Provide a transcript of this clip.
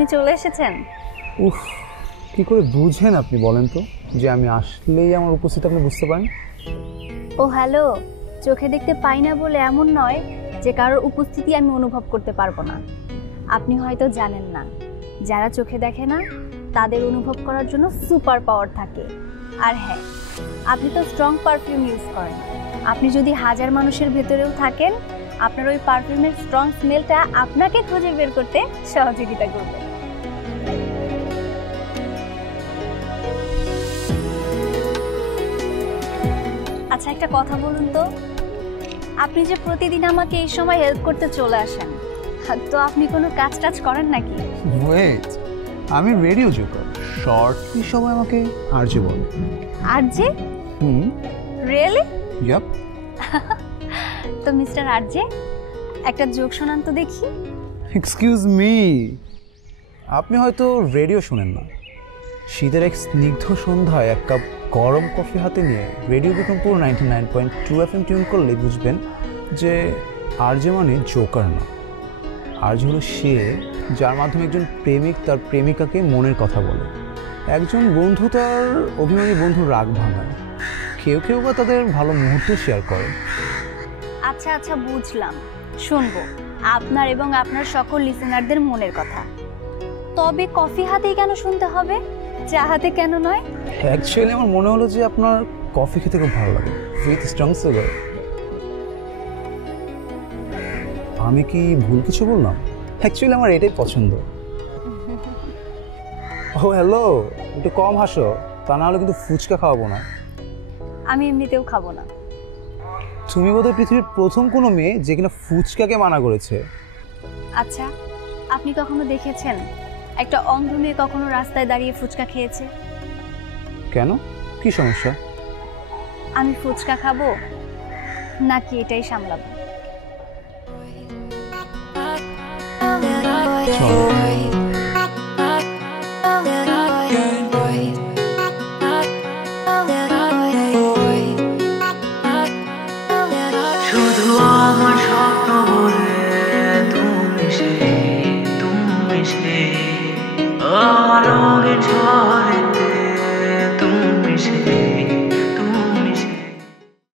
আপনি চলে এসেছেন? উফ, কি করে বুঝেন আপনি বলেন তো যে আমি আসলেই আমার উপস্থিতি আপনি বুঝতে পারেন? ও হ্যালো, চোখে দেখতে পাই না বলে এমন নয় যে কারোর উপস্থিতি আমি অনুভব করতে পারবো না। আপনি হয়তো জানেন না, যারা চোখে দেখে না তাদের অনুভব করার জন্য সুপার পাওয়ার থাকে। আর হ্যাঁ, আপনি তো স্ট্রং পারফিউম ইউজ করেন। আপনি যদি হাজার মানুষের ভেতরেও থাকেন, আপনার ওই পারফিউমের স্ট্রং স্মেলটা আপনাকে খুঁজে বের করতে সহযোগিতা করবে। আচ্ছা, একটা কথা বলুন তো, আপনি যে প্রতিদিন আমাকে এই সময় হেল্প করতে চলে আসেন, তো আপনি কোনো কাজ টাজ করেন নাকি? ওয়েট, আমি রেডিও জোকার। শর্টলি সবাই আমাকে আরজে বলে। আরজে? রিয়েলি? ইয়াপ। তো মিস্টার আরজে, একটা জোক শোনান তো দেখি। এক্সকিউজ মি, আপনি হয়তো রেডিও শোনেন না। শীতের এক স্নিগ্ধ সন্ধ্যায় এক কাপ গরম কফি হাতে নিয়ে রেডিও বিক্রমপুর 99.2 FM টিউন করলে বুঝবেন যে আরজে মানে জোকার না। আরজে হলো সে, যার মাধ্যমে একজন প্রেমিক তার প্রেমিকাকে মনের কথা বলে, একজন বন্ধু তার অভিমানী বন্ধুর রাগ ভাঙায়, কেউ কেউ বা তাদের ভালো মুহূর্ত শেয়ার করে। আচ্ছা আচ্ছা, বুঝলাম, শুনবো আপনার এবং আপনার সকল লিসেনারদের মনের কথা। তবে কফি হাতেই কেন শুনতে হবে, চা হাতে কেন নয়? অ্যাকচুয়ালি আমার মনে হলো যে আপনার কফি খেতে খুব ভালো লাগে, উইথ স্ট্রং সুগার। আমি কি ভুল কিছু বললাম? অ্যাকচুয়ালি আমার এটাই পছন্দ। ও হ্যালো, একটু কম হাসো, তা না হলে কিন্তু ফুচকা খাওয়াবো না। আমি এমনিতেও খাবো না। তুমি বোধহয় পৃথিবীর প্রথম কোনো মেয়ে যে কিনা ফুচকাকে মানা করেছে। আচ্ছা, আপনি কখনো দেখেছেন একটা অন্ধ মেয়ে কখনো রাস্তায় দাঁড়িয়ে ফুচকা খেয়েছে? কেন, কি সমস্যা? আমি ফুচকা খাবো নাকি এটাই সামলাবো? চলো।